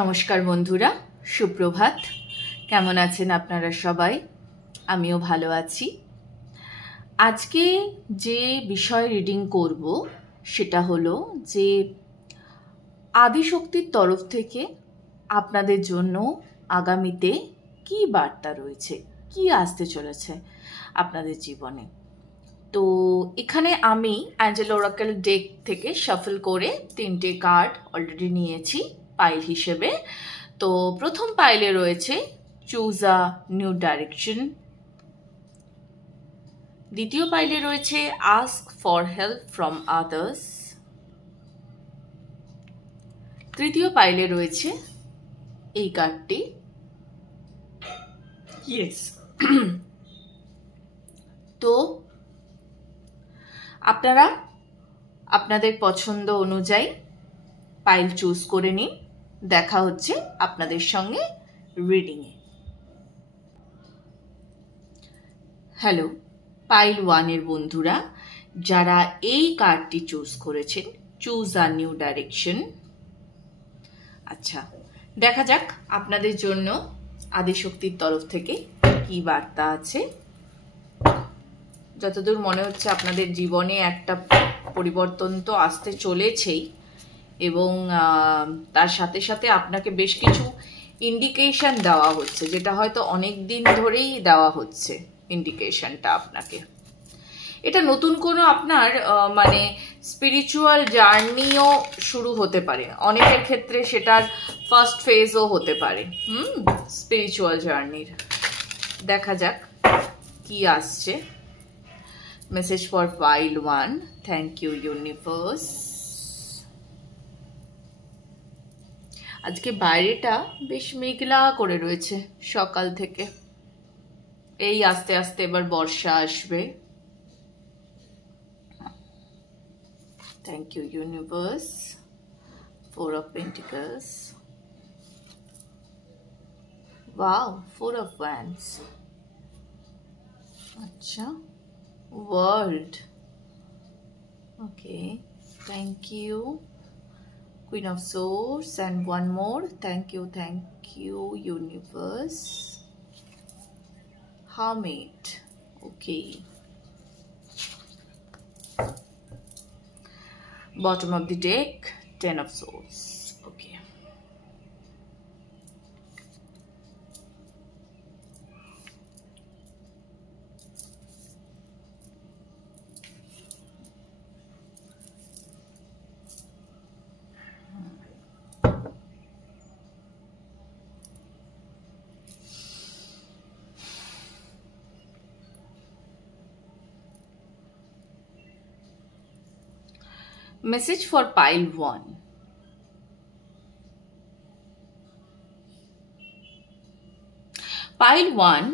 নমস্কার বন্ধুরা, সুপ্রভাত। কেমন আছেন আপনারা সবাই? আমিও ভালো আছি। আজকে যে বিষয় রিডিং করব সেটা হলো যে আদিশক্তির তরফ থেকে আপনাদের জন্য আগামীতে কি বার্তা রয়েছে, কি আসতে চলেছে আপনাদের জীবনে। তো এখানে আমি অ্যাঞ্জেল ওরাকেল ডেক থেকে শাফল করে 3টে কার্ড অলরেডি নিয়েছি পাইল হিসেবে। তো প্রথম পাইলে রয়েছে চুজ আ নিউ ডাইরেকশন, দ্বিতীয় পাইলে রয়েছে ask for help from others, তৃতীয় পাইলে রয়েছে এই কার্ডটি ইয়েস। তো আপনারা আপনাদের পছন্দ অনুযায়ী পাইল চুজ করে নিন। দেখা হচ্ছে আপনাদের সঙ্গে রিডিংয়ে। হ্যালো পাইল 1-এর বন্ধুরা, যারা এই কার্ডটি চুজ করেছেন, চুজ আ নিউ ডাইরেকশন। আচ্ছা, দেখা যাক আপনাদের জন্য আদিশক্তির তরফ থেকে কি বার্তা আছে। যতদূর মনে হচ্ছে আপনাদের জীবনে একটা পরিবর্তন তো আসতে চলেছেই, এবং তার সাথে সাথে আপনাকে বেশ কিছু ইন্ডিকেশন দেওয়া হচ্ছে, যেটা হয়তো অনেক দিন ধরেই দেওয়া হচ্ছে ইন্ডিকেশনটা আপনাকে। এটা নতুন কোনো আপনার মানে স্পিরিচুয়াল জার্নিও শুরু হতে পারে, অনেকের ক্ষেত্রে সেটার ফার্স্ট ফেজও হতে পারে স্পিরিচুয়াল জার্নির। দেখা যাক কি আসছে। Message for pile 1। Thank you universe. আজকে বাইরেটা বেশ মেঘলা করে রয়েছে সকাল থেকে, এই আস্তে আস্তে এবার বর্ষা আসবে। Thank you universe. 4 of Pentacles, wow, 4 of Wands, আচ্ছা, World, okay, thank you. Queen of Swords and one more. Thank you universe. Hermit, okay. Bottom of the deck, 10 of Swords, okay. Message for pile 1. Pile 1,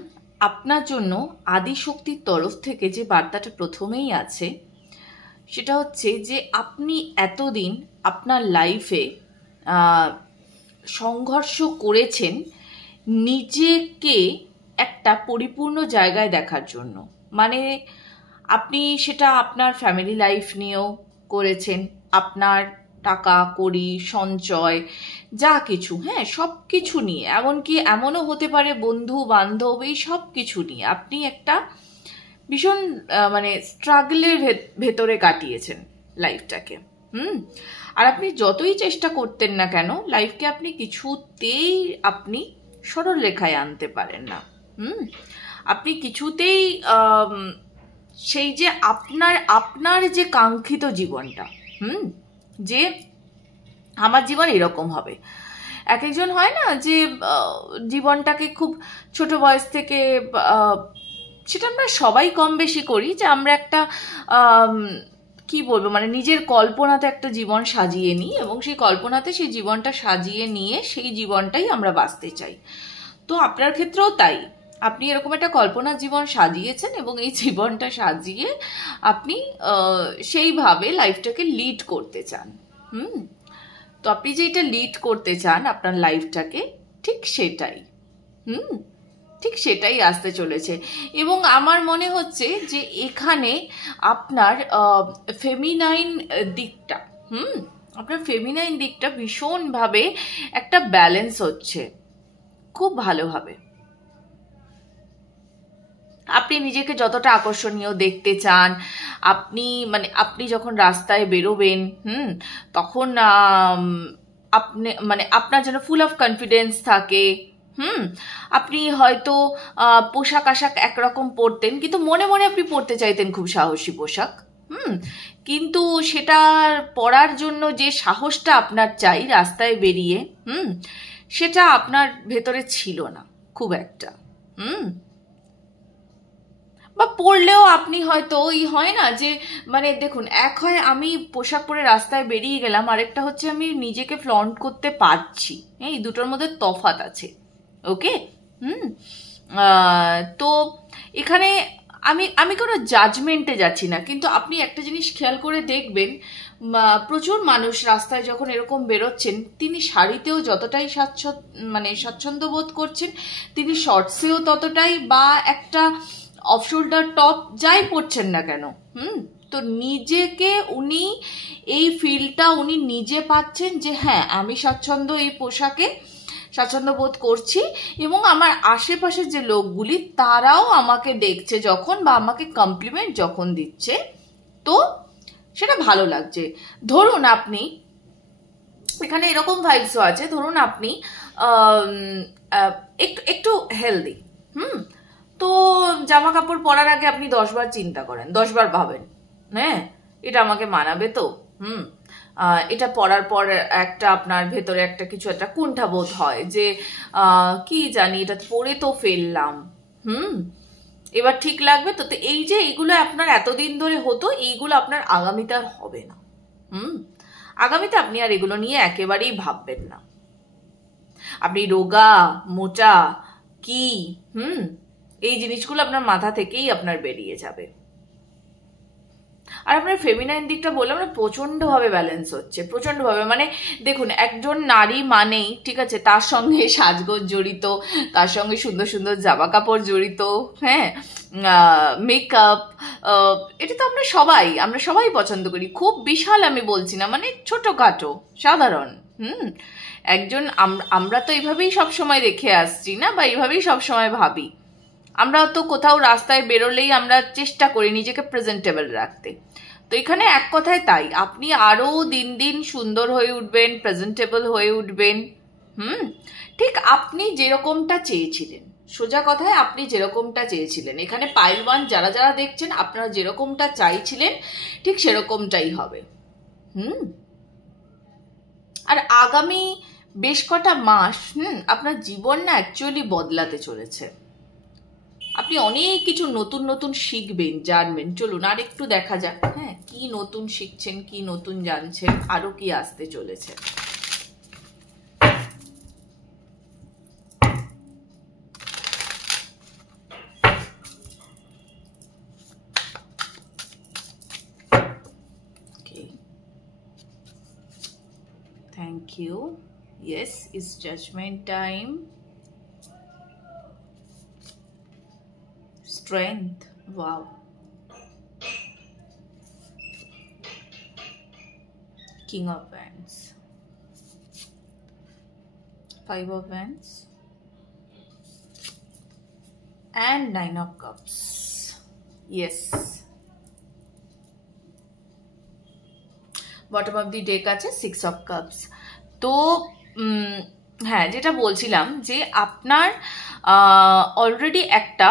আপনার জন্য আদিশক্তির তরফ থেকে যে বার্তাটা প্রথমেই আছে সেটা হচ্ছে যে আপনি এতদিন আপনার লাইফে সংঘর্ষ করেছেন নিজেকে একটা পরিপূর্ণ জায়গায় দেখার জন্য। মানে আপনি সেটা আপনার ফ্যামিলি লাইফ নিয়েও করেছেন, আপনার টাকা কড়ি সঞ্চয় যা কিছু, হ্যাঁ, সব কিছু নিয়ে, এমনকি এমনও হতে পারে বন্ধু বান্ধব, এই সব কিছু নিয়ে আপনি একটা ভীষণ মানে স্ট্রাগলের ভেতরে কাটিয়েছেন লাইফটাকে। আর আপনি যতই চেষ্টা করতেন না কেন, লাইফকে আপনি কিছুতেই আপনি সরল রেখায় আনতে পারেন না। আপনি কিছুতেই সেই যে আপনার যে কাঙ্ক্ষিত জীবনটা, যে আমার জীবন এরকম হবে। এক একজন হয় না যে জীবনটাকে খুব ছোট বয়স থেকে, সেটা আমরা সবাই কম বেশি করি, যে আমরা একটা কি বলবো, মানে নিজের কল্পনাতে একটা জীবন সাজিয়ে নিই, এবং সেই কল্পনাতে সেই জীবনটা সাজিয়ে নিয়ে সেই জীবনটাই আমরা বাঁচতে চাই। তো আপনার ক্ষেত্রেও তাই, আপনি এরকম একটা কল্পনা জীবন সাজিয়েছেন, এবং এই জীবনটা সাজিয়ে আপনি সেইভাবে লাইফটাকে লিড করতে চান। তো আপনি যেটা লিড করতে চান আপনার লাইফটাকে, ঠিক সেটাই আসতে চলেছে। এবং আমার মনে হচ্ছে যে এখানে আপনার ফেমিনাইন দিকটা, আপনার ফেমিনাইন দিকটা ভীষণভাবে একটা ব্যালেন্স হচ্ছে, খুব ভালোভাবে। আপনি নিজেকে যতটা আকর্ষণীয় দেখতে চান, আপনি যখন রাস্তায় বেরোবেন, তখন আপনি আপনার যেন ফুল অফ কনফিডেন্স থাকে। আপনি হয়তো পোশাক আশাক একরকম পরতেন, কিন্তু মনে মনে আপনি পরতে চাইতেন খুব সাহসী পোশাক। কিন্তু সেটা পরার জন্য যে সাহসটা আপনার চাই রাস্তায় বেরিয়ে, সেটা আপনার ভেতরে ছিল না খুব একটা। বা পড়লেও আপনি হয়তো ওই হয় না যে দেখুন, এক হয় আমি পোশাক পরে রাস্তায় বেরিয়ে গেলাম, আরেকটা হচ্ছে আমি নিজেকে ফ্লন্ট করতে পারছি। এই দুটোর মধ্যে তফাৎ আছে। ওকে। তো এখানে আমি কোনো জাজমেন্টে যাচ্ছি না, কিন্তু আপনি একটা জিনিস খেয়াল করে দেখবেন, প্রচুর মানুষ রাস্তায় যখন এরকম বেরোচ্ছেন, তিনি শাড়িতেও যতটাই স্বাচ্ছন্দ্য বোধ করছেন, তিনি শর্টসেও ততটাই, বা একটা অফ শোল্ডার টপ যাই পরছেন না কেন, তো নিজেকে উনি এই ফিলটা উনি নিজে পাচ্ছেন যে হ্যাঁ, আমি স্বাচ্ছন্দ্য এই পোশাকে স্বাচ্ছন্দ্য বোধ করছি, এবং আমার আশেপাশের যে লোকগুলি তারাও আমাকে দেখছে যখন, বা আমাকে কমপ্লিমেন্ট যখন দিচ্ছে, তো সেটা ভালো লাগছে। ধরুন আপনি এখানে এরকম ভাইবসও আছে, ধরুন আপনি একটু হেলদি, তো জামা কাপড় পরার আগে আপনি 10 বার চিন্তা করেন, 10 বার ভাবেন, হ্যাঁ এটা আমাকে মানাবে তো, এটা পরার পর একটা আপনার ভেতরে একটা কিছু একটা কুণ্ঠাবোধ হয় যে কি জানি এটা পরে তো ফেললাম, এবার ঠিক লাগবে তো। এই যে এইগুলো আপনার এতদিন ধরে হতো, এইগুলো আপনার আগামীতে আর হবে না। আগামীতে আপনি আর এগুলো নিয়ে একেবারেই ভাববেন না। আপনি রোগা মোটা কি এই জিনিসগুলো আপনার মাথা থেকেই আপনার বেরিয়ে যাবে। আর আপনার ফেমিনাইন দিকটা বললাম না, প্রচন্ডভাবে ব্যালেন্স হচ্ছে, প্রচন্ডভাবে। দেখুন, একজন নারী মানেই ঠিক আছে, তার সঙ্গে সাজগোজ জড়িত, তার সঙ্গে সুন্দর সুন্দর জামা কাপড় জড়িত, হ্যাঁ, মেকআপ, এটা তো আমরা সবাই পছন্দ করি। খুব বিশাল আমি বলছি না, ছোটখাটো সাধারণ। একজন আমরা তো এইভাবেই সবসময় দেখে আসছি না, বা এইভাবেই সবসময় ভাবি। আমরা তো কোথাও রাস্তায় বেরোলেই আমরা চেষ্টা করি নিজেকে প্রেজেন্টেবল রাখতে। তো এখানে এক কথায় তাই, আপনি আরো দিন দিন সুন্দর হয়ে উঠবেন, প্রেজেন্টেবল হয়ে উঠবেন। ঠিক আপনি যেরকমটা চেয়েছিলেন, সোজা কথায় আপনি যেরকমটা চেয়েছিলেন, এখানে পাইল 1 যারা যারা দেখছেন, আপনারা যেরকমটা চাইছিলেন ঠিক সেরকমটাই হবে। আর আগামী বেশ কটা মাস আপনার জীবন না অ্যাকচুয়ালি বদলাতে চলেছে। আপনি অনেক কিছু নতুন নতুন শিখবেন, জানবেন। চলুন আর একটু দেখা যাক, হ্যাঁ, কি নতুন শিখছেন, কি নতুন জানছেন, আরো কি আসতে চলেছে। Thank you. Yes, it's judgment time. Strength. Wow. King of Wands. 5 of Wands. And 9 of Cups. Yes. Bottom of the deck আছে 6 of Cups. তো হ্যাঁ, যেটা বলছিলাম যে আপনার অলরেডি একটা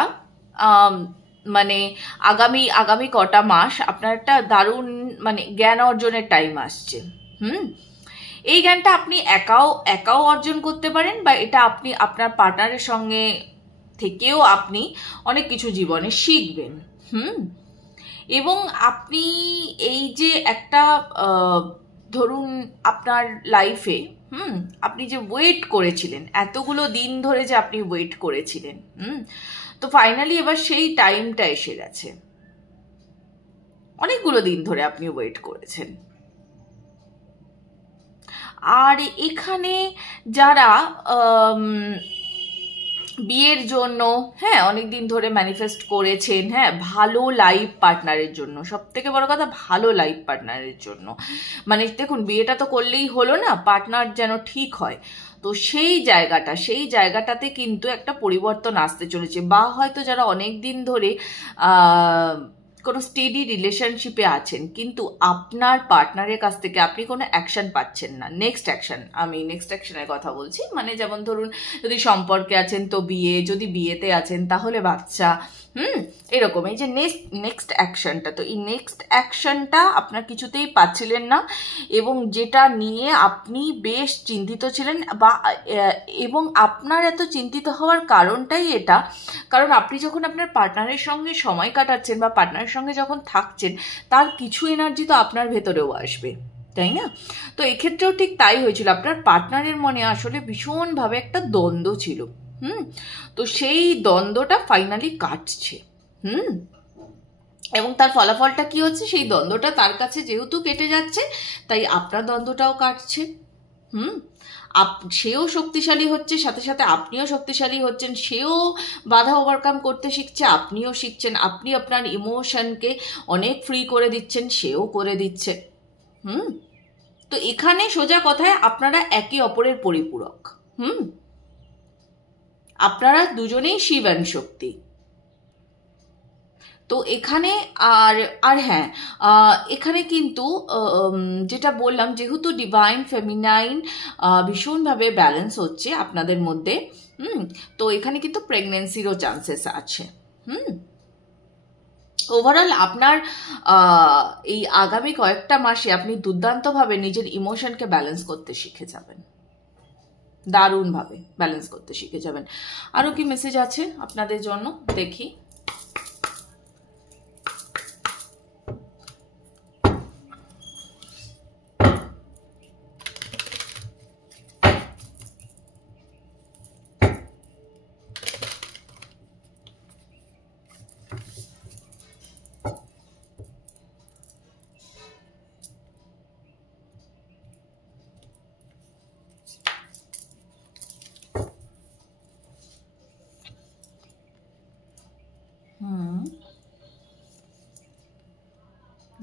আগামী কটা মাস আপনার একটা দারুণ জ্ঞান অর্জনের টাইম আসছে। এই জ্ঞানটা আপনি একাও অর্জন করতে পারেন, বা এটা আপনি আপনার পার্টনারের সঙ্গে থেকেও আপনি অনেক কিছু জীবনে শিখবেন। এবং আপনি এই যে একটা ধরুন আপনার লাইফে আপনি যে ওয়েট করেছিলেন, এতগুলো দিন ধরে যে আপনি ওয়েট করেছিলেন, তো ফাইনালি এবার সেই টাইমটা এসে গেছে। অনেকগুলো দিন ধরে আপনি ওয়েট করেছেন। আর এখানে যারা বিয়ের জন্য, হ্যাঁ, অনেকদিন ধরে ম্যানিফেস্ট করেছেন, হ্যাঁ, ভালো লাইফ পার্টনারের জন্য, সব থেকে বড় কথা ভালো লাইফ পার্টনারের জন্য। মানে দেখুন, বিয়েটা তো করলেই হলো না, পার্টনার যেন ঠিক হয়। তো সেই জায়গাটাতে কিন্তু একটা পরিবর্তন আসতে চলেছে। বা হয়তো যারা অনেক দিন ধরে কোনো স্টেডি রিলেশনশিপে আছেন, কিন্তু আপনার পার্টনারের কাছ থেকে আপনি কোনো অ্যাকশন পাচ্ছেন না, নেক্সট অ্যাকশনের কথা বলছি। মানে যেমন ধরুন, যদি সম্পর্কে আছেন তো বিয়ে, যদি বিয়েতে আছেন তাহলে বাচ্চা, এরকম। এই যে নেক্সট অ্যাকশনটা, তো এই নেক্সট অ্যাকশনটা আপনার কিছুতেই পাচ্ছিলেন না, এবং যেটা নিয়ে আপনি বেশ চিন্তিত ছিলেন, বা এবং আপনার এত চিন্তিত হওয়ার কারণটাই এটা, কারণ আপনি যখন আপনার পার্টনারের সঙ্গে সময় কাটাচ্ছেন বা পার্টনারের সঙ্গে যখন থাকছেন, তার কিছু এনার্জি তো আপনার ভেতরেও আসবে, তাই না? তো এক্ষেত্রেও ঠিক তাই হয়েছিল, আপনার পার্টনারের মনে আসলে ভীষণভাবে একটা দ্বন্দ্ব ছিল। তো সেই দ্বন্দ্বটা ফাইনালি কাটছে। এবং তার ফলাফলটা কি হচ্ছে, সেই দ্বন্দ্বটা তার কাছে যেহেতু কেটে যাচ্ছে, তাই আপনার দ্বন্দ্বটাও কাটছে। সেও শক্তিশালী হচ্ছে, সাথে সাথে আপনিও শক্তিশালী হচ্ছেন। সেও বাধা ওভারকাম করতে শিখছে, আপনিও শিখছেন। আপনি আপনার ইমোশনকে অনেক ফ্রি করে দিচ্ছেন, সেও করে দিচ্ছে। তো এখানে সোজা কথায় আপনারা একে অপরের পরিপূরক। আপনারা দুজনেই শিব অ্যান্ড শক্তি। তো এখানে আর হ্যাঁ, এখানে কিন্তু যেটা বললাম, যেহেতু ডিভাইন ফেমিনাইন ভীষণভাবে ব্যালেন্স হচ্ছে আপনাদের মধ্যে, তো এখানে কিন্তু প্রেগনেন্সিরও চান্সেস আছে। ওভারঅল আপনার এই আগামী কয়েকটা মাসে আপনি দুর্দান্তভাবে নিজের ইমোশনকে ব্যালেন্স করতে শিখে যাবেন, দারুণভাবে ব্যালেন্স করতে শিখে যাবেন। আরও কি মেসেজ আছে আপনাদের জন্য দেখি।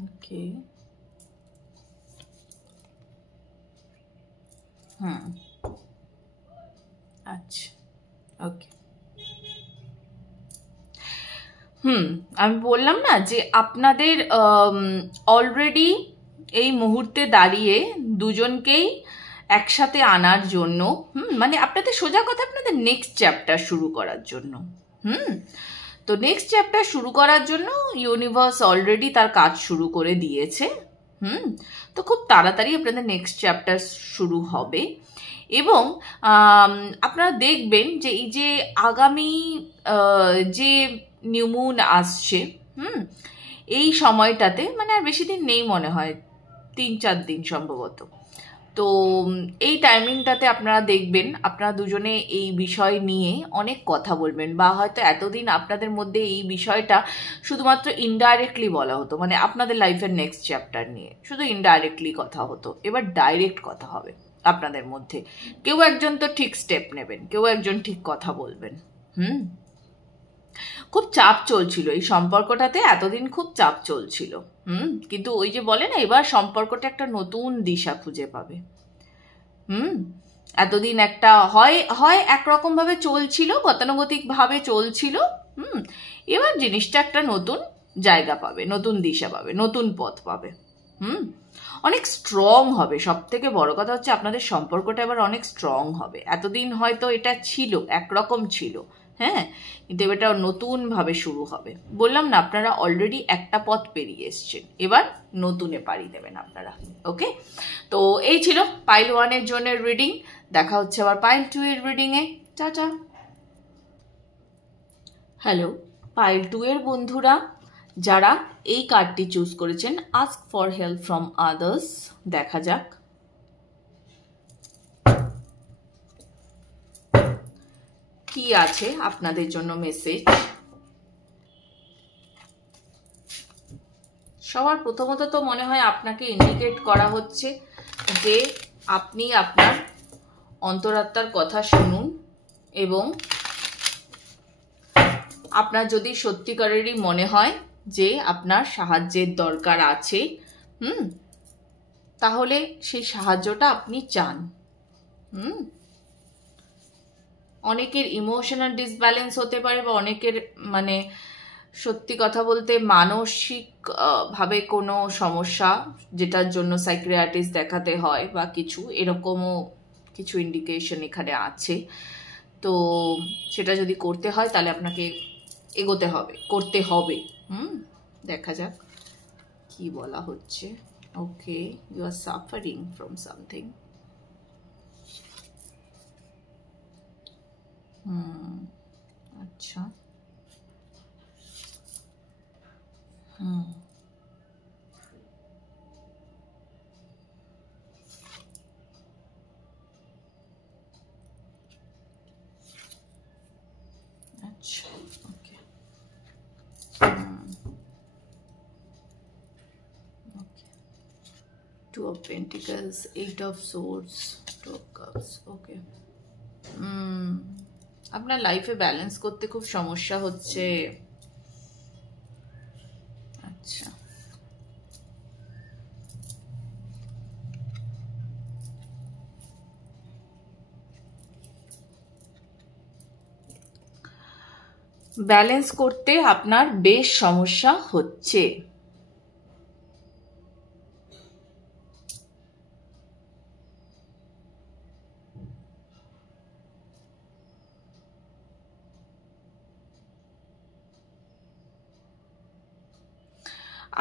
ওকে, আচ্ছা, ওকে। আমি বললাম না যে আপনাদের অলরেডি এই মুহূর্তে দাঁড়িয়ে দুজনকেই একসাথে আনার জন্য, মানে আপনাদের সোজা কথা আপনাদের নেক্সট চ্যাপ্টার শুরু করার জন্য, তো নেক্সট চ্যাপ্টার শুরু করার জন্য ইউনিভার্স অলরেডি তার কাজ শুরু করে দিয়েছে। তো খুব তাড়াতাড়ি আপনাদের নেক্সট চ্যাপ্টার শুরু হবে। এবং আপনারা দেখবেন যে এই যে আগামী যে নিউ মুন আসছে, এই সময়টাতে, মানে আর বেশি দিন নেই মনে হয়, 3-4 দিন সম্ভবত। তো এই টাইমিংটাতে আপনারা দেখবেন আপনারা দুজনে এই বিষয় নিয়ে অনেক কথা বলবেন, বা হয়তো এতদিন আপনাদের মধ্যে এই বিষয়টা শুধুমাত্র ইনডাইরেক্টলি বলা হতো, মানে আপনাদের লাইফের নেক্সট চ্যাপ্টার নিয়ে শুধু ইনডাইরেক্টলি কথা হতো, এবার ডাইরেক্ট কথা হবে আপনাদের মধ্যে। কেউ একজন তো ঠিক স্টেপ নেবেন, কেউ একজন ঠিক কথা বলবেন। খুব চাপ চলছিল এই সম্পর্কটাতে, এতদিন খুব চাপ চলছিল, কিন্তু ওই যে বলে না, এবার সম্পর্কটা একটা নতুন দিশা খুঁজে পাবে। এতদিন একটা হয় একরকম ভাবে চলছিল, গতানুগতিক ভাবে চলছিল, এবার জিনিসটা একটা নতুন জায়গা পাবে, নতুন দিশা পাবে, নতুন পথ পাবে। অনেক স্ট্রং হবে। সব থেকে বড় কথা হচ্ছে আপনাদের সম্পর্কটা এবার অনেক স্ট্রং হবে। এতদিন হয়তো এটা ছিল, একরকম ছিল, হ্যাঁ, কিন্তু এটা নতুনভাবে শুরু হবে। বললাম না, আপনারা অলরেডি একটা পথ পেরিয়ে এসছেন, এবার নতুনে পাড়ি দেবেন আপনারা। ওকে, তো এই ছিল পাইল 1 এর জন্য রিডিং। দেখা হচ্ছে আবার পাইল 2 এর রিডিংয়ে। টাটা। হ্যালো পাইল 2 এর বন্ধুরা, যারা এই কার্ডটি চুজ করেছেন, ask for help from others, দেখা যাক কি আছে আপনাদের জন্য মেসেজ। সবার প্রথমত তো মনে হয় আপনাকে ইন্ডিকেট করা হচ্ছে যে আপনি আপনার অন্তরাত্মার কথা শুনুন এবং আপনার যদি সত্যিকারেরই মনে হয় যে আপনার সাহায্যের দরকার আছে, তাহলে সেই সাহায্যটা আপনি চান। অনেকের ইমোশনাল ডিসব্যালেন্স হতে পারে, বা অনেকের মানে সত্যি কথা বলতে মানসিক ভাবে কোনো সমস্যা, যেটার জন্য সাইকিয়াট্রিস্ট দেখাতে হয় বা কিছু এরকমও কিছু ইন্ডিকেশন এখানে আছে। তো সেটা যদি করতে হয় তাহলে আপনাকে এগোতে হবে, করতে হবে। দেখা যাক কি বলা হচ্ছে। Okay, you are suffering from something. আচ্ছা, আচ্ছা, ওকে, ওকে। 2 of Pentacles, 8 of Swords, 2 of Cups, ওকে। আপনার লাইফে ব্যালেন্স করতে খুব সমস্যা হচ্ছে। আচ্ছা, ব্যালেন্স করতে আপনার বেশ সমস্যা হচ্ছে।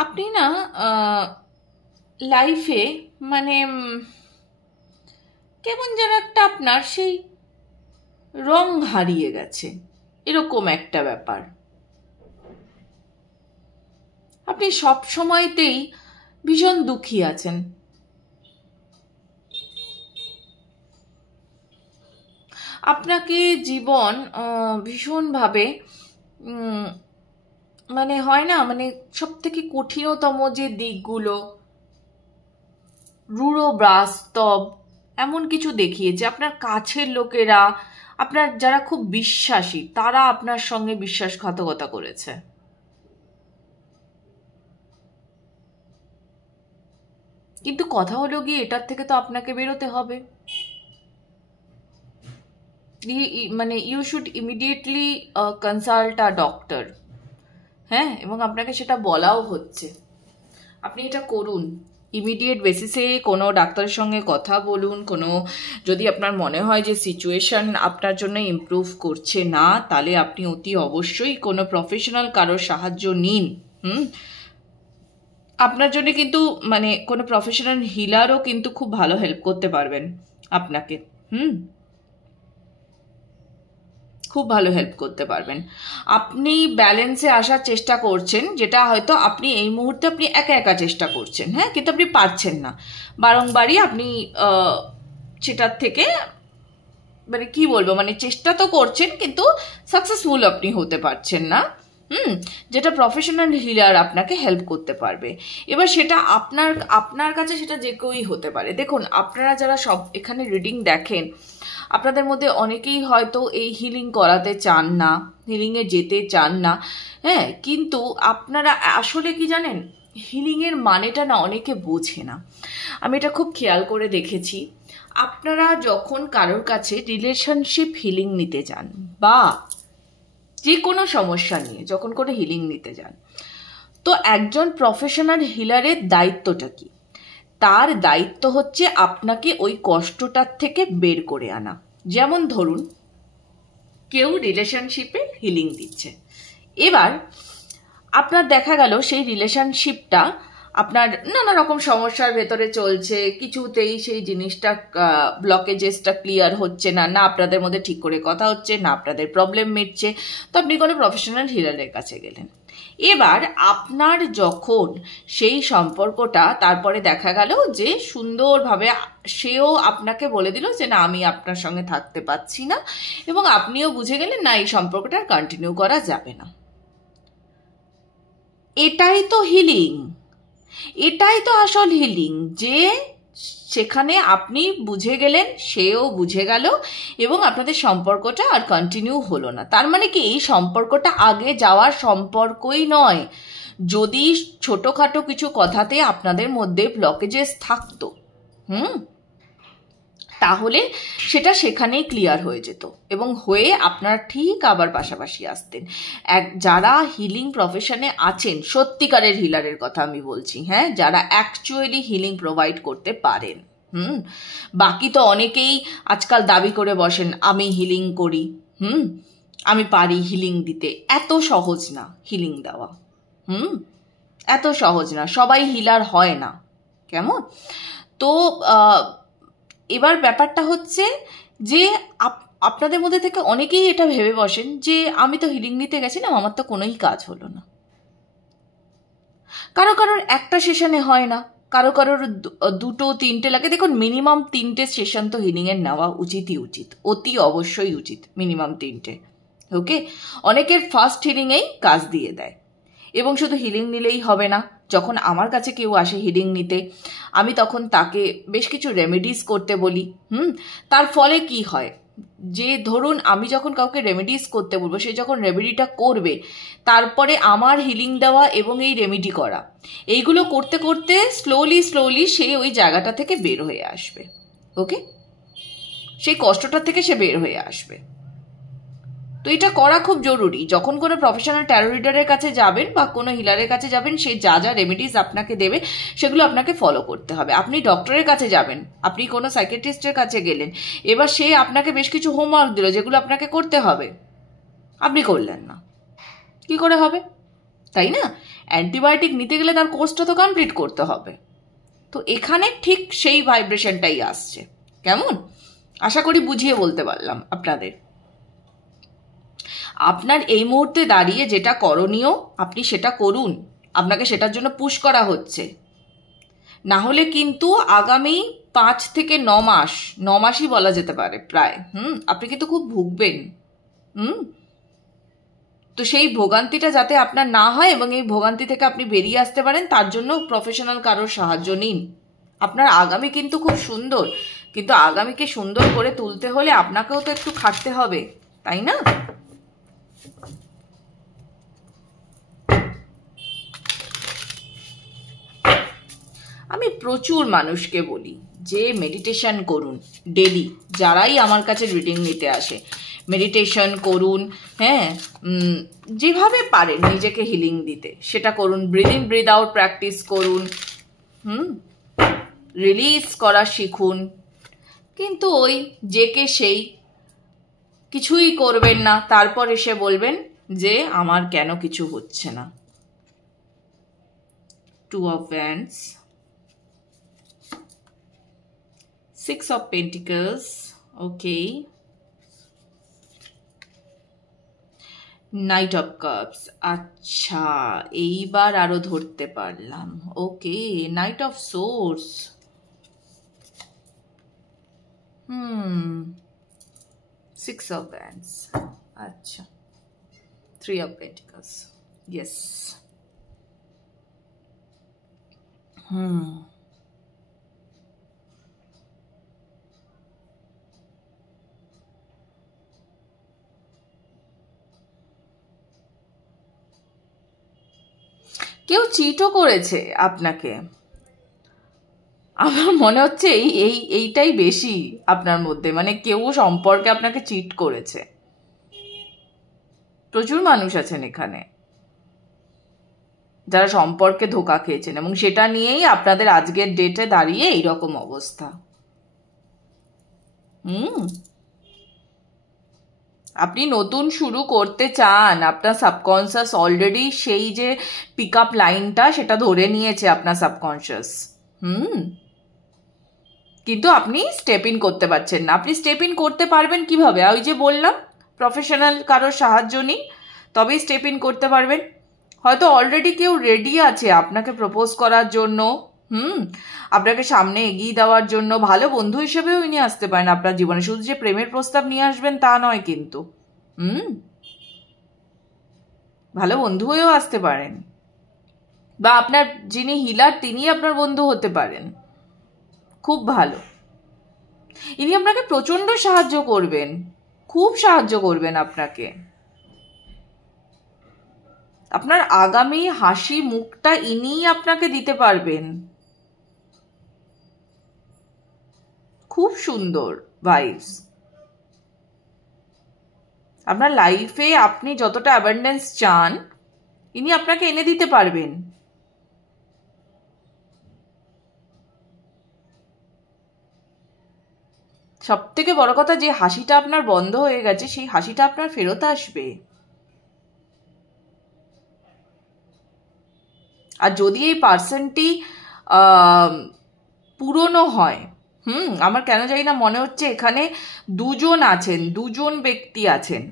আপনি না লাইফে মানে কেমন যেন একটা আপনার সেই রং হারিয়ে গেছে, এরকম একটা ব্যাপার। আপনি সব সময়তেই ভীষণ দুঃখী আছেন। আপনাকে জীবন ভীষণভাবে মানে হয় না, মানে সব থেকে কঠিনতম যে দিকগুলো, রূঢ় বাস্তব এমন কিছু দেখিয়েছে। আপনার কাছের লোকেরা, আপনার যারা খুব বিশ্বাসী, তারা আপনার সঙ্গে বিশ্বাসঘাতকতা করেছে। কিন্তু কথা হলো গিয়ে এটার থেকে তো আপনাকে বেরোতে হবে। মানে you should immediately consult a doctor. হ্যাঁ, এবং আপনাকে সেটা বলাও হচ্ছে, আপনি এটা করুন। ইমিডিয়েট বেসিসে কোনো ডাক্তারের সঙ্গে কথা বলুন। কোনো যদি আপনার মনে হয় যে সিচুয়েশন আপনার জন্য ইমপ্রুভ করছে না, তাহলে আপনি অতি অবশ্যই কোনো প্রফেশনাল কারোর সাহায্য নিন। আপনার জন্য কিন্তু মানে কোনো প্রফেশনাল হিলারও কিন্তু খুব ভালো হেল্প করতে পারবেন আপনাকে। খুব ভালো হেল্প করতে পারবেন। আপনি ব্যালেন্সে আসার চেষ্টা করছেন, যেটা হয়তো আপনি এই মুহূর্তে আপনি একা একা চেষ্টা করছেন, হ্যাঁ, কিন্তু আপনি পারছেন না। বারংবারই আপনি সেটার থেকে মানে কি বলবো, মানে চেষ্টা তো করছেন কিন্তু সাকসেসফুল আপনি হতে পারছেন না। যেটা প্রফেশনাল হিলার আপনাকে হেল্প করতে পারবে। এবার সেটা আপনার কাছে সেটা যে কেউই হতে পারে। দেখুন, আপনারা যারা সব এখানে রিডিং দেখেন, আপনাদের মধ্যে অনেকেই হয়তো এই হিলিং করাতে চান না, হিলিংয়ে যেতে চান না, হ্যাঁ, কিন্তু আপনারা আসলে কি জানেন, হিলিংয়ের মানেটা না অনেকে বোঝে না। আমি এটা খুব খেয়াল করে দেখেছি। আপনারা যখন কারোর কাছে রিলেশনশিপ হিলিং নিতে যান, বা যে কোনো সমস্যা নিয়ে যখন কোনো হিলিং নিতে যান, তো একজন প্রফেশনাল হিলারের দায়িত্বটা কি? তার দায়িত্ব হচ্ছে আপনাকে ওই কষ্টটার থেকে বের করে আনা। যেমন ধরুন, কেউ রিলেশনশিপে হিলিং দিচ্ছে, এবার আপনার দেখা গেল সেই রিলেশনশিপটা আপনার নানা রকম সমস্যার ভেতরে চলছে, কিছুতেই সেই জিনিসটা ব্লকেজেসটা ক্লিয়ার হচ্ছে না, না আপনাদের মধ্যে ঠিক করে কথা হচ্ছে, না আপনাদের প্রবলেম মিটছে। তো আপনি কোনো প্রফেশনাল হিলারের কাছে গেলেন। এবার আপনার যখন সেই সম্পর্কটা তারপরে দেখা গেল যে সুন্দরভাবে সেও আপনাকে বলে দিল যে না, আমি আপনার সঙ্গে থাকতে পারছি না, এবং আপনিও বুঝে গেলেন না, এই সম্পর্কটা কন্টিনিউ করা যাবে না। এটাই তো হিলিং, এটাই তো আসল হিলিং, যে সেখানে আপনি বুঝে গেলেন, সেও বুঝে গেল, এবং আপনাদের সম্পর্কটা আর কন্টিনিউ হলো না। তার মানে কি, এই সম্পর্কটা আগে যাওয়ার সম্পর্কই নয়। যদি ছোটখাটো কিছু কথাতে আপনাদের মধ্যে ব্লকেজেস থাকতো, তাহলে সেটা সেখানেই ক্লিয়ার হয়ে যেত, এবং হয়ে আপনারা ঠিক আবার পাশাপাশি আসতেন। যারা হিলিং প্রফেশনে আছেন, সত্যিকারের হিলারের কথা আমি বলছি, হ্যাঁ, যারা অ্যাকচুয়ালি হিলিং প্রোভাইড করতে পারেন। বাকি তো অনেকেই আজকাল দাবি করে বসেন আমি হিলিং করি, আমি পারি হিলিং দিতে। এত সহজ না হিলিং দেওয়া, এত সহজ না, সবাই হিলার হয় না, কেমন? তো এবার ব্যাপারটা হচ্ছে যে আপনাদের মধ্যে থেকে অনেকেই এটা ভেবে বসেন যে আমি তো হিলিং নিতে গেছিলাম, আমার তো কোনোই কাজ হলো না। কারোর একটা সেশনে হয় না, কারোর 2-3টে লাগে। দেখুন, মিনিমাম 3টে সেশন তো হিলিংয়ের নেওয়া উচিতই উচিত, অতি অবশ্যই উচিত, মিনিমাম 3টে। ওকে, অনেকের ফার্স্ট হিলিংয়েই কাজ দিয়ে দেয়। এবং শুধু হিলিং নিলেই হবে না, যখন আমার কাছে কেউ আসে হিলিং নিতে, আমি তখন তাকে বেশ কিছু রেমেডিস করতে বলি। তার ফলে কি হয়, যে ধরুন আমি যখন কাউকে রেমেডিস করতে বলবো, সে যখন রেমেডিটা করবে, তারপরে আমার হিলিং দেওয়া এবং এই রেমেডি করা, এইগুলো করতে করতে স্লোলি সে ওই জায়গাটা থেকে বের হয়ে আসবে। ওকে, সেই কষ্টটা থেকে সে বের হয়ে আসবে। তো এটা করা খুব জরুরি। যখন কোনো প্রফেশনাল ট্যারো রিডারের কাছে যাবেন বা কোনো হিলারের কাছে যাবেন, সে যা যা রেমেডিস আপনাকে দেবে সেগুলো আপনাকে ফলো করতে হবে। আপনি ডক্টরের কাছে যাবেন, আপনি কোনো সাইকিয়াট্রিস্টের কাছে গেলেন, এবার সে আপনাকে বেশ কিছু হোমওয়ার্ক দিল যেগুলো আপনাকে করতে হবে, আপনি করলেন না, কি করে হবে, তাই না? অ্যান্টিবায়োটিক নিতে গেলে তার কোর্সটা তো কমপ্লিট করতে হবে। তো এখানে ঠিক সেই ভাইব্রেশনটাই আসছে। কেমন? আশা করি বুঝিয়ে বলতে পারলাম আপনাদের। আপনার এই মুহূর্তে দাঁড়িয়ে যেটা করণীয় আপনি সেটা করুন, আপনাকে সেটার জন্য পুশ করা হচ্ছে। না হলে কিন্তু আগামী 5 থেকে 9 মাস, 9 মাসই বলা যেতে পারে প্রায়, আপনি কিন্তু খুব ভুগবেন। তো সেই ভোগান্তিটা যাতে আপনার না হয় এবং এই ভোগান্তি থেকে আপনি বেরিয়ে আসতে পারেন, তার জন্য প্রফেশনাল কারোর সাহায্য নিন। আপনার আগামী কিন্তু খুব সুন্দর, কিন্তু আগামীকে সুন্দর করে তুলতে হলে আপনাকেও তো একটু খাটতে হবে, তাই না? আমি প্রচুর মানুষকে বলি যে মেডিটেশন করুন ডেলি। যারাই আমার কাছে রিডিং নিতে আসে, মেডিটেশন করুন, হ্যাঁ, যেভাবে পারেন নিজেকে হিলিং দিতে সেটা করুন। Breathe in breathe out practice করুন, রিলিজ করা শিখুন। কিন্তু ওই যে কে সেই কিছুই করবেন না, তারপর এসে বলবেন যে আমার কেন কিছু হচ্ছে না। 2 of Wands, 6 of Pentacles, okay, Knight of Cups, আচ্ছা এইবার আরো ধরতে পারলাম। ওকে, Knight of Swords, 6 of Wands, আচ্ছা, 3 of Pentacles, yes, কেউ চিটও করেছে আপনাকে। আমার মনে হচ্ছে এইটাই বেশি আপনার মধ্যে, মানে কেউ সম্পর্কে আপনাকে চিট করেছে। প্রচুর মানুষ আছেন এখানে যারা সম্পর্কে ধোঁকা খেয়েছেন, এবং সেটা নিয়েই আপনাদের আজকের ডেটে দাঁড়িয়ে এইরকম অবস্থা। আপনি নতুন শুরু করতে চান, আপনার সাবকনসিয়াস অলরেডি সেই যে পিক আপ লাইনটা সেটা ধরে নিয়েছে আপনার সাবকনসিয়াস, কিন্তু আপনি স্টেপ ইন করতে পারছেন না। আপনি স্টেপ ইন করতে পারবেন কিভাবে? ওই যে বললাম, প্রফেশনাল কারোর সাহায্য নিন, তবেই স্টেপ ইন করতে পারবেন। হয়তো অলরেডি কেউ রেডি আছে আপনাকে প্রপোজ করার জন্য, আপনাকে সামনে এগিয়ে দেওয়ার জন্য। ভালো বন্ধু হিসেবেও নিয়ে আসতে পারেন আপনার জীবনে, শুধু যে প্রেমের প্রস্তাব নিয়ে আসবেন তা নয় কিন্তু, ভালো বন্ধু হয়েও আসতে পারেন, বা আপনার যিনি হিলার তিনি আপনার বন্ধু হতে পারেন। খুব ভালো। ইনি আপনাকে প্রচন্ড সাহায্য করবেন, খুব সাহায্য করবেন আপনাকে। আপনার আগামী হাসি মুখটা ইনি আপনাকে দিতে পারবেন। খুব সুন্দর ভাইবস। আপনার লাইফে আপনি যতটা অ্যাবান্ডেন্স চান ইনি আপনাকে এনে দিতে পারবেন। সব থেকে বড় কথা, যে হাসিটা আপনার বন্ধ হয়ে গেছে সেই হাসিটা আপনার ফেরত আসবে। আর যদি এই পার্সনটি পুরনো হয়, আমার কেন জানি না মনে হচ্ছে এখানে দুজন আছেন, দুজন ব্যক্তি আছেন।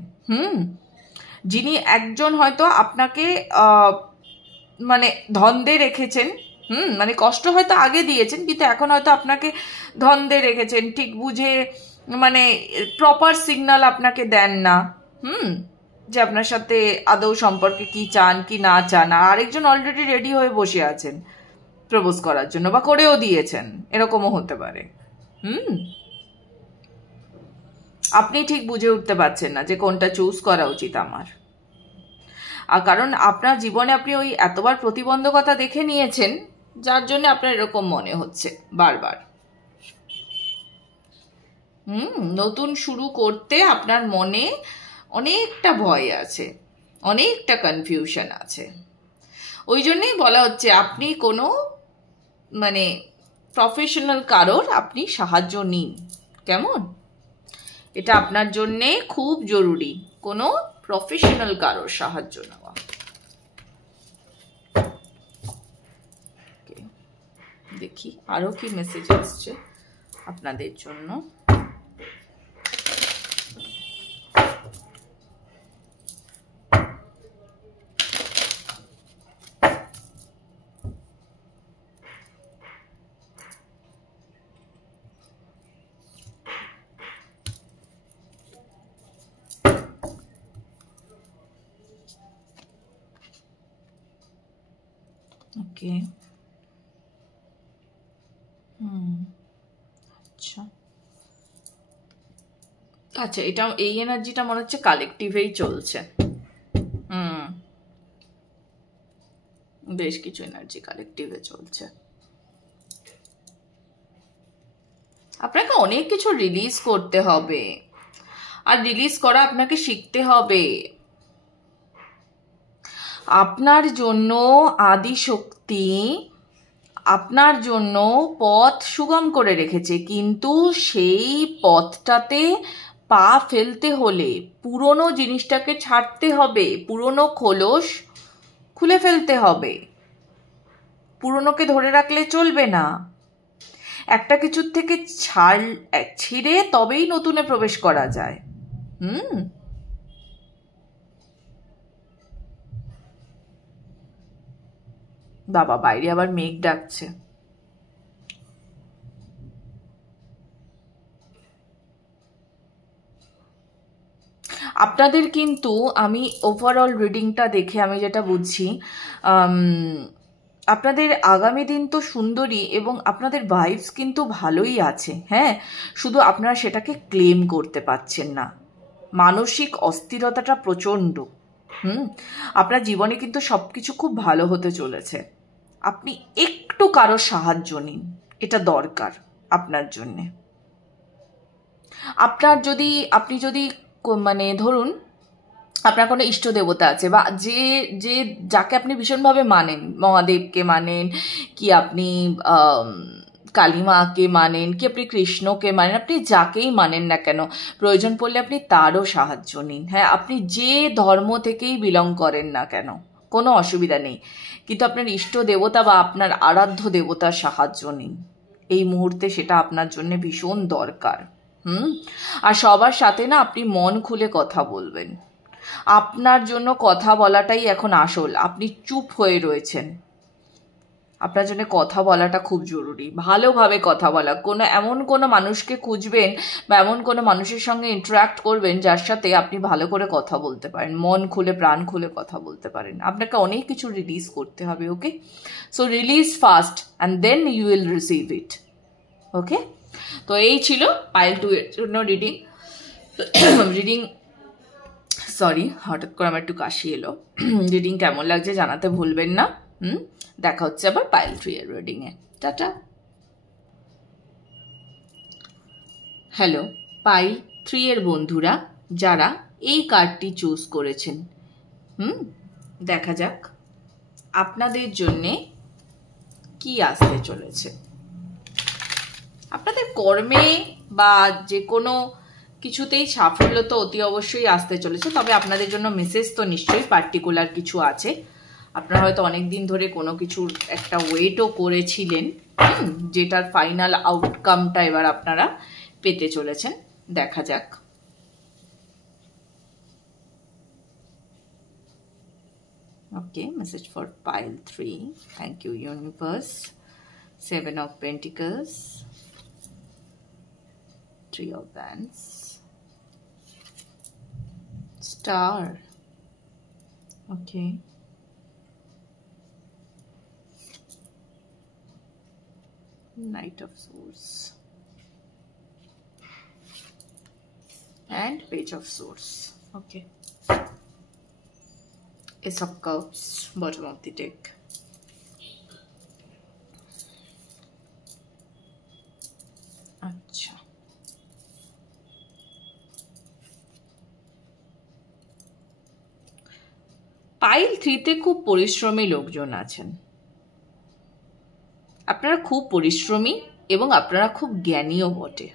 যিনি একজন হয়তো আপনাকে মানে ধন্দে রেখেছেন, মানে কষ্ট হয়তো আগে দিয়েছেন, কিন্তু এখন হয়তো আপনাকে ধন্দে রেখেছেন, ঠিক বুঝে মানে প্রপার সিগন্যাল আপনাকে দেন না, যে আপনার সাথে আদৌ সম্পর্কে কি চান কি না চান। আর আরেকজন অলরেডি রেডি হয়ে বসে আছেন প্রপোজ করার জন্য, বা করেও দিয়েছেন, এরকমও হতে পারে। আপনি ঠিক বুঝে উঠতে পারছেন না যে কোনটা চুজ করা উচিত আমার। আর কারণ আপনার জীবনে আপনি ওই এতবার প্রতিবন্ধকতা দেখে নিয়েছেন, যার জন্য আপনার এরকম মনে হচ্ছে বারবার। নতুন শুরু করতে আপনার মনে অনেকটা ভয় আছে, অনেকটা কনফিউশন আছে। ওই জন্যই বলা হচ্ছে আপনি কোনো মানে প্রফেশনাল কারোর আপনি সাহায্য নিন, কেমন? এটা আপনার জন্যে খুব জরুরি, কোনো প্রফেশনাল কারোর সাহায্য নেওয়া। দেখি আরো কি মেসেজ আসছে আপনাদের জন্য। ওকে, আচ্ছা আচ্ছা, এটা এই এনার্জিটা মনে হচ্ছে কালেকটিভেই চলছে। বেশ কিছু এনার্জি কালেকটিভে চলছে। আপনাকে অনেক কিছু রিলিজ করতে হবে, আর রিলিজ করা আপনাকে শিখতে হবে। আপনার জন্য আদি শক্তি আপনার জন্য পথ সুগম করে রেখেছে, কিন্তু সেই পথটাতে পা ফেলতে হলে পুরনো জিনিসটাকে ছাড়তে হবে, পুরনো খোলস খুলে ফেলতে হবে। পুরনোকে ধরে রাখলে চলবে না। একটা কিছুর থেকে ছিঁড়ে তবেই নতুনে প্রবেশ করা যায়। বাবা, বাইরে আবার মেঘ ডাকছে। আপনাদের কিন্তু আমি ওভারঅল রিডিংটা দেখে আমি যেটা বুঝছি, আপনাদের আগামী দিন তো সুন্দরী, এবং আপনাদের ভাইবস কিন্তু ভালোই আছে। হ্যাঁ, শুধু আপনারা সেটাকে ক্লেম করতে পারছেন না। মানসিক অস্থিরতাটা প্রচণ্ড। আপনার জীবনে কিন্তু সবকিছু খুব ভালো হতে চলেছে। আপনি একটু কারোর সাহায্য নিন, এটা দরকার আপনার জন্যে। আপনি যদি মানে ধরুন আপনার কোনো ইষ্ট দেবতা আছে, বা যাকে আপনি ভীষণভাবে মানেন, মহাদেবকে মানেন, কি আপনি কালীমাকে মানেন, কি আপনি কৃষ্ণকে মানেন, আপনি যাকেই মানেন না কেন, প্রয়োজন পড়লে আপনি তারও সাহায্য নিন। হ্যাঁ, আপনি যে ধর্ম থেকেই বিলং করেন না কেন, কোনো অসুবিধা নেই, কিন্তু আপনার ইষ্ট দেবতা বা আপনার আরাধ্য দেবতার সাহায্য নিন। এই মুহূর্তে সেটা আপনার জন্য ভীষণ দরকার। আর সবার সাথে না আপনি মন খুলে কথা বলবেন। আপনার জন্য কথা বলাটাই এখন আসল। আপনি চুপ হয়ে রয়েছেন, আপনার জন্য কথা বলাটা খুব জরুরি। ভালোভাবে কথা বলা, এমন কোনো মানুষকে খুঁজবেন বা এমন কোনো মানুষের সঙ্গে ইন্টারাক্ট করবেন যার সাথে আপনি ভালো করে কথা বলতে পারেন, মন খুলে প্রাণ খুলে কথা বলতে পারেন। আপনাকে অনেক কিছু রিলিজ করতে হবে। Okay, so release first and then you will receive it. Okay, তো এই ছিল পাইল 2 এর জন্য রিডিং। সরি, হঠাৎ করে আমার একটু কাশি এলো। রিডিং কেমন লাগছে জানাতে ভুলবেন না। দেখা হচ্ছে আবার পাইল 3 এর রিডিংয়ে। টাটা। হ্যালো পাইল 3 এর বন্ধুরা, যারা এই কার্ডটি চুজ করেছেন, দেখা যাক আপনাদের জন্যে কি আসতে চলেছে। আপনাদের কর্মে বা যে কোনো কিছুতেই সাফল্য তো অতি অবশ্যই আসতে চলেছে, তবে আপনাদের জন্য মেসেজ তো নিশ্চয়ই পার্টিকুলার কিছু আছে। আপনারা হয়তো অনেক দিন ধরে কোনো কিছুর একটা ওয়েটও করেছিলেন, যেটার ফাইনাল আউটকামটা এবার আপনারা পেতে চলেছেন। দেখা যাক। Okay, message for pile 3. Thank you, universe. 7 of Pentacles, 3 of Wands, Star. Okay. Knight of Swords and Page of Swords. Okay. Ace of Cups, bottom of the deck. আচ্ছা, পাইল 3-তে খুব পরিশ্রমী লোকজন আছেন। আপনারা খুব পরিশ্রমী এবং আপনারা খুব জ্ঞানীও বটে।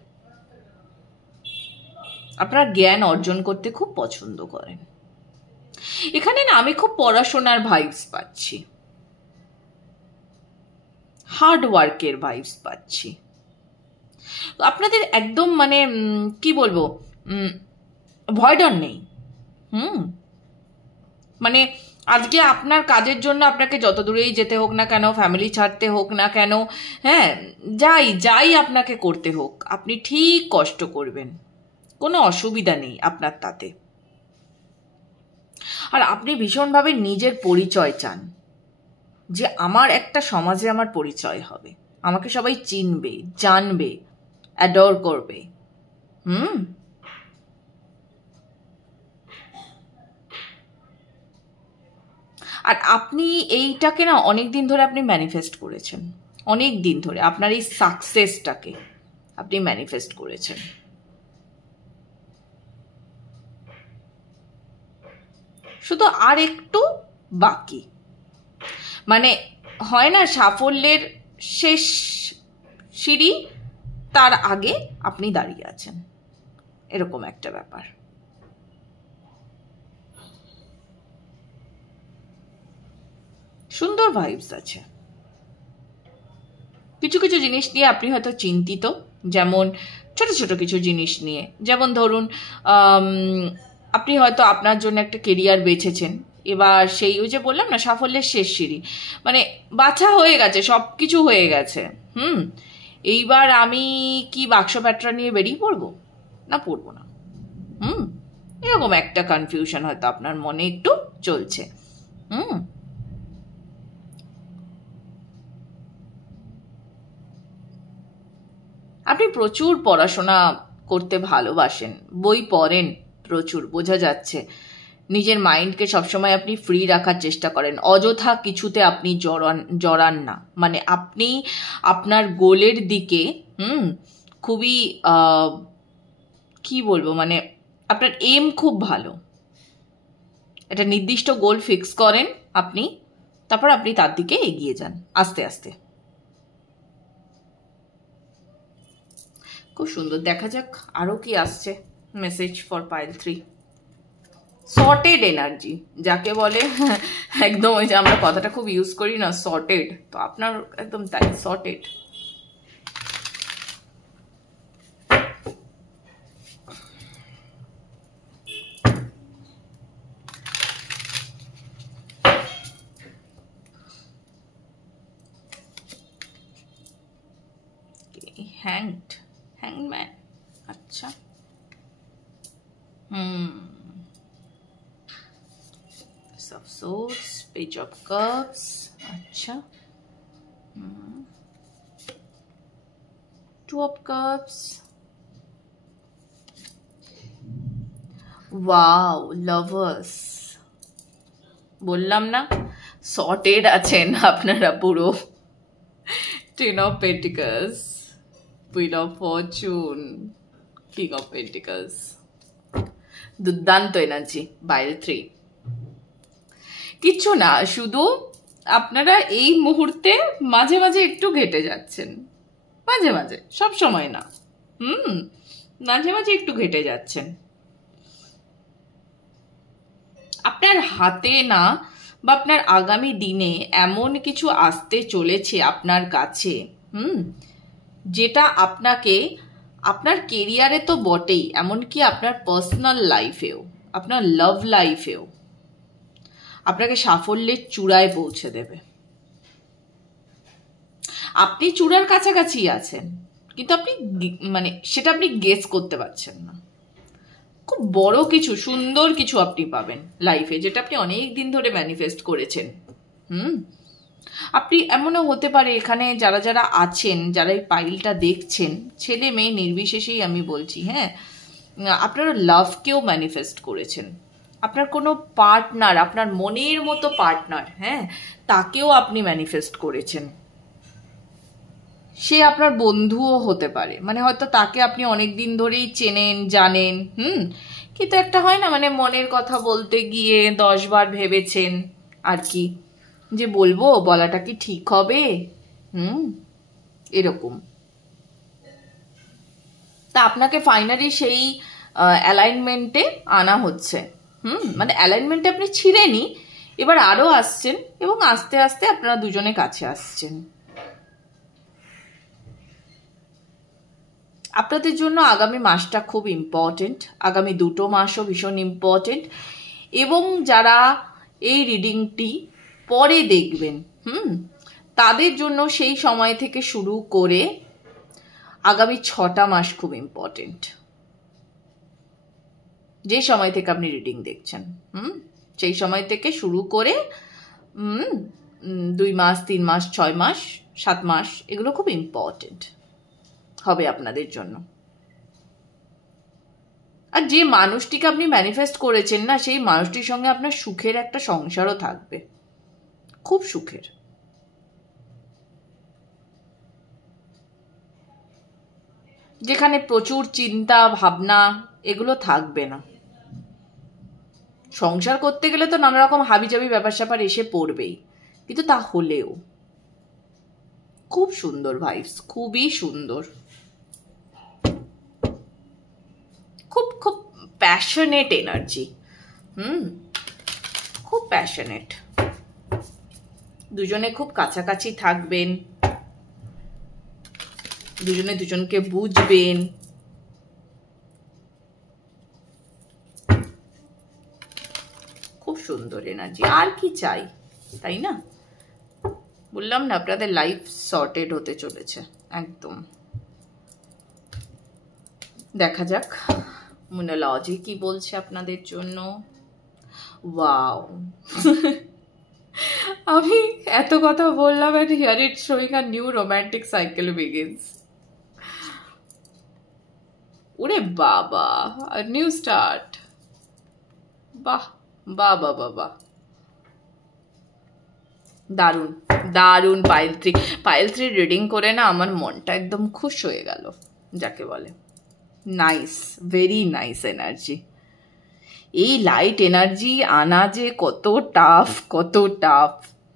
আপনারা জ্ঞান অর্জন করতে খুব পছন্দ করেন। এখানে না আমি খুব পড়াশোনার ভাইবস পাচ্ছি, হার্ড ওয়ার্কের ভাইবস পাচ্ছি। আপনাদের একদম মানে কি বলবো, ভয় ডর নেই। মানে আজকে আপনার কাজের জন্য আপনাকে যত দূরেই যেতে হোক না কেন, ফ্যামিলি ছাড়তে হোক না কেন, হ্যাঁ, যাই আপনাকে করতে হোক, আপনি ঠিক কষ্ট করবেন, কোনো অসুবিধা নেই আপনার তাতে। আর আপনি ভীষণভাবে নিজের পরিচয় চান, যে আমার একটা সমাজে আমার পরিচয় হবে, আমাকে সবাই চিনবে, জানবে, অ্যাডোর করবে। আর আপনি এইটাকে না অনেক দিন ধরে আপনি ম্যানিফেস্ট করেছেন, অনেক দিন ধরে আপনার এই সাকসেসটাকে আপনি ম্যানিফেস্ট করেছেন। শুধু আর একটু বাকি, মানে হয় না সাফল্যের শেষ সিঁড়ি, তার আগে আপনি দাঁড়িয়ে আছেন, এরকম একটা ব্যাপার। সুন্দর ভাইবস আছে। কিছু কিছু জিনিস নিয়ে আপনি হয়তো চিন্তিত, যেমন ছোট ছোট কিছু জিনিস নিয়ে, যেমন ধরুন আপনি হয়তো আপনার জন্য একটা কেরিয়ার বেছেছেন, এবার সেই ওই যে বললাম না সাফল্যের শেষ সিঁড়ি, মানে বাছা হয়ে গেছে, সব কিছু হয়ে গেছে, এইবার আমি কি বাক্স প্যাটরা নিয়ে বেরিয়ে পড়বো না পড়বো না, এরকম একটা কনফিউশন হয়তো আপনার মনে একটু চলছে। আপনি প্রচুর পড়াশোনা করতে ভালোবাসেন, বই পড়েন প্রচুর, বোঝা যাচ্ছে। নিজের মাইন্ডকে সবসময় আপনি ফ্রি রাখার চেষ্টা করেন, অযথা কিছুতে আপনি জড়ান না, মানে আপনি আপনার গোলের দিকে খুবই কি বলবো, মানে আপনার এম খুব ভালো, একটা নির্দিষ্ট গোল ফিক্স করেন আপনি, তারপর আপনি তার দিকে এগিয়ে যান আস্তে আস্তে। খুব সুন্দর। দেখা যাক আরো কি আসছে message for pile 3। Sorted energy যাকে বলে, একদম ওই যে আমরা কথাটা খুব ইউজ করি না, সর্টেড, তো আপনার একদম তাই, সর্টেড। হ্যাংম্যান, আচ্ছা, of Swords, Page of Cups, अच्छा, Two of Cups. Wow, Lovers. বললাম না সর্টেড আছেন আপনারা পুরো। Ten of Pentacles, Wheel of Fortune, King of Pentacles. দুর্দান্ত এনার্জি বাইরে 3। কিচ্ছু না, শুধু আপনারা এই মুহূর্তে মাঝে মাঝে একটু ঘেটে যাচ্ছেন, মাঝে মাঝে, সব সময় না, মাঝে মাঝে একটু ঘেটে যাচ্ছেন। আপনার হাতে না বা আপনার আগামী দিনে এমন কিছু আসতে চলেছে আপনার কাছে, যেটা আপনাকে আপনার কেরিয়ারে তো বটেই, এমনকি আপনার পার্সোনাল লাইফেও, আপনার লাভ লাইফেও আপনাকে সাফল্যের চূড়ায় পৌঁছে দেবে। আপনি চূড়ার কাছাকাছি আছেন, কিন্তু আপনি মানে সেটা আপনি গেস করতে পারছেন না। খুব বড় কিছু, সুন্দর কিছু আপনি পাবেন লাইফে, যেটা আপনি অনেক দিন ধরে ম্যানিফেস্ট করেছেন। আপনি এমনও হতে পারে, এখানে যারা যারা আছেন, যারা এই পাইলটা দেখছেন, ছেলে মেয়ে নির্বিশেষেই আমি বলছি, হ্যাঁ, আপনারা লাভকেও ম্যানিফেস্ট করেছেন। আপনার কোনো পার্টনার, আপনার মনের মতো পার্টনার, হ্যাঁ, তাকেও আপনি ম্যানিফেস্ট করেছেন। সে আপনার বন্ধুও হতে পারে, মানে হয়তো তাকে আপনি অনেক দিন ধরেই চেনেন, জানেন, কিন্তু একটা হয় না, মানে মনের কথা বলতে গিয়ে 10 বার ভেবেছেন আর কি, যে বলবো, বলাটা কি ঠিক হবে, এরকম। তা আপনাকে ফাইনালি সেই অ্যালাইনমেন্টে আনা হচ্ছে। মানে অ্যালাইনমেন্টে আপনি ছিলেনই, এবার আরো আসছেন, এবং আস্তে আস্তে আপনারা দুজনে কাছে আসছেন। আপনাদের জন্য আগামী মাসটা খুব ইম্পর্টেন্ট, আগামী 2 মাসও ভীষণ ইম্পর্টেন্ট, এবং যারা এই রিডিংটি পরে দেখবেন, তাদের জন্য সেই সময় থেকে শুরু করে আগামী 6টা মাস খুব ইম্পর্টেন্ট। যে সময় থেকে আপনি রিডিং দেখছেন, সেই সময় থেকে শুরু করে 2 মাস, 3 মাস, 6 মাস, 7 মাস, এগুলো খুব ইম্পর্টেন্ট হবে আপনাদের জন্য। আর যে মানুষটিকে আপনি ম্যানিফেস্ট করেছেন না, সেই মানুষটির সঙ্গে আপনার সুখের একটা সংসারও থাকবে, খুব সুখের। যেখানে প্রচুর চিন্তা ভাবনা এগুলো থাকবে না। সংসার করতে গেলে তো নানা রকম হাবিজাবি ব্যাপার স্যাপার এসে পড়বেই, কিন্তু তা হলেও খুব সুন্দর ভাইবস, খুবই সুন্দর, খুব খুব প্যাশনেট এনার্জি, খুব প্যাশনেট। দুজনে খুব কাছাকাছি থাকবেন, দুজনে দুজনকে বুঝবেন, খুব সুন্দর এনার্জি। আর কি চাই, তাই না? বললাম না, আপনাদের লাইফ সর্টেড হতে চলেছে একদম। দেখা যাক মুনোলজি কি বলছে আপনাদের জন্য। ওয়াও, আমি এত কথা বললাম, and here it's showing a new romantic cycle begins. ওরে বাবা, a new start. বাহ বাহ বাহ বাহ বাহ, দারুণ দারুণ। পাইল 3 রিডিং করে না আমার মনটা একদম খুশ হয়ে গেল, যাকে বলে। Nice, very nice energy. এই লাইট এনার্জি আনা যে কত টাফ, কত টাফ,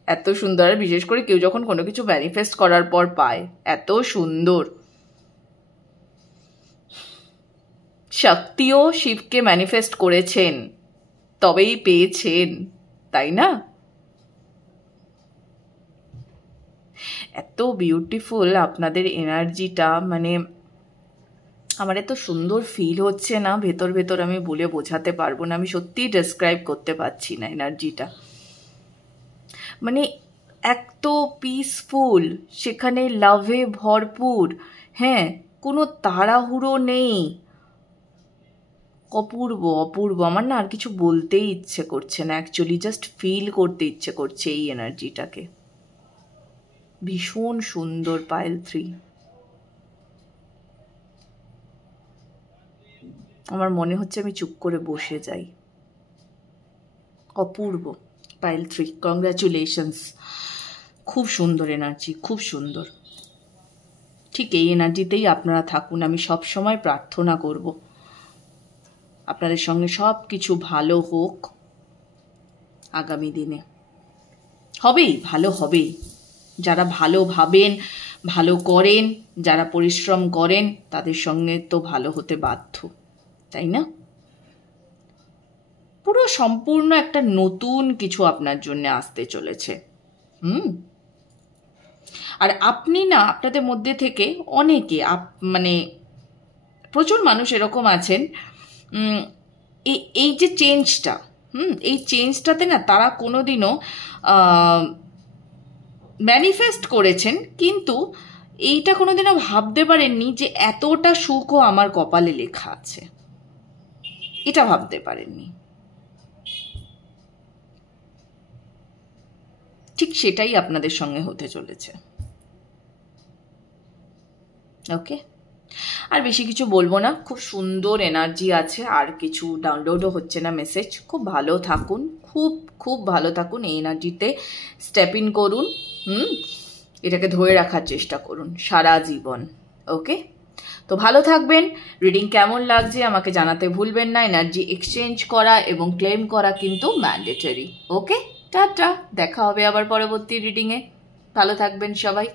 এত সুন্দর। বিশেষ করে কেউ যখন কোনো কিছু ম্যানিফেস্ট করার পর পায়, এত সুন্দর। শক্তিও শিবকে ম্যানিফেস্ট করেছেন, তবেই পেয়েছেন, তাই না? এত বিউটিফুল আপনাদের এনার্জিটা, মানে আমার এত সুন্দর ফিল হচ্ছে না ভেতর ভেতর, আমি বলে বোঝাতে পারবো না, আমি সত্যিই ডেসক্রাইব করতে পারছি না এনার্জিটা। মানে এত পিসফুল, সেখানে লাভে ভরপুর, হ্যাঁ, কোনো তাড়াহুড়ো নেই, অপূর্ব অপূর্ব। আমার না আর কিছু বলতেই ইচ্ছে করছে না, অ্যাকচুয়ালি জাস্ট ফিল করতে ইচ্ছে করছে এই এনার্জিটাকে। ভীষণ সুন্দর পাইল 3। আমার মনে হচ্ছে আমি চুপ করে বসে যাই। অপূর্ব। Pile 3, congratulations. খুব সুন্দর এনার্জি, খুব সুন্দর। ঠিক এই এনার্জিতেই আপনারা থাকুন। আমি সব সময় প্রার্থনা করব আপনাদের সঙ্গে সব কিছু ভালো হোক আগামী দিনে। হবেই, ভালো হবেই। যারা ভালো ভাবেন, ভালো করেন, যারা পরিশ্রম করেন, তাদের সঙ্গে তো ভালো হতে বাধ্য, তাই না? পুরো সম্পূর্ণ একটা নতুন কিছু আপনার জন্য আসতে চলেছে। আর আপনি না, আপনাদের মধ্যে থেকে অনেকে মানে প্রচুর মানুষ এরকম আছেন, এই যে চেঞ্জটা, এই চেঞ্জটাতে না তারা কোনোদিনও ম্যানিফেস্ট করেছেন, কিন্তু এইটা কোনোদিনও ভাবতে পারেননি যে এতটা সুখও আমার কপালে লেখা আছে। এটা ভাবতে পারেননি। ঠিক সেটাই আপনাদের সঙ্গে হতে চলেছে। ওকে, আর বেশি কিছু বলবো না। খুব সুন্দর এনার্জি আছে, আর কিছু ডাউনলোডও হচ্ছে না মেসেজ। খুব ভালো থাকুন, খুব খুব ভালো থাকুন। এই এনার্জিতে স্টেপ ইন করুন, এটাকে ধরে রাখার চেষ্টা করুন সারা জীবন। ওকে, তো ভালো থাকবেন। রিডিং কেমন লাগছে আমাকে জানাতে ভুলবেন না। এনার্জি এক্সচেঞ্জ করা এবং ক্লেম করা কিন্তু ম্যান্ডেটরি। ওকে, টাটা, দেখা হবে আবার পরবর্তী রিডিংয়ে। ভালো থাকবেন সবাই।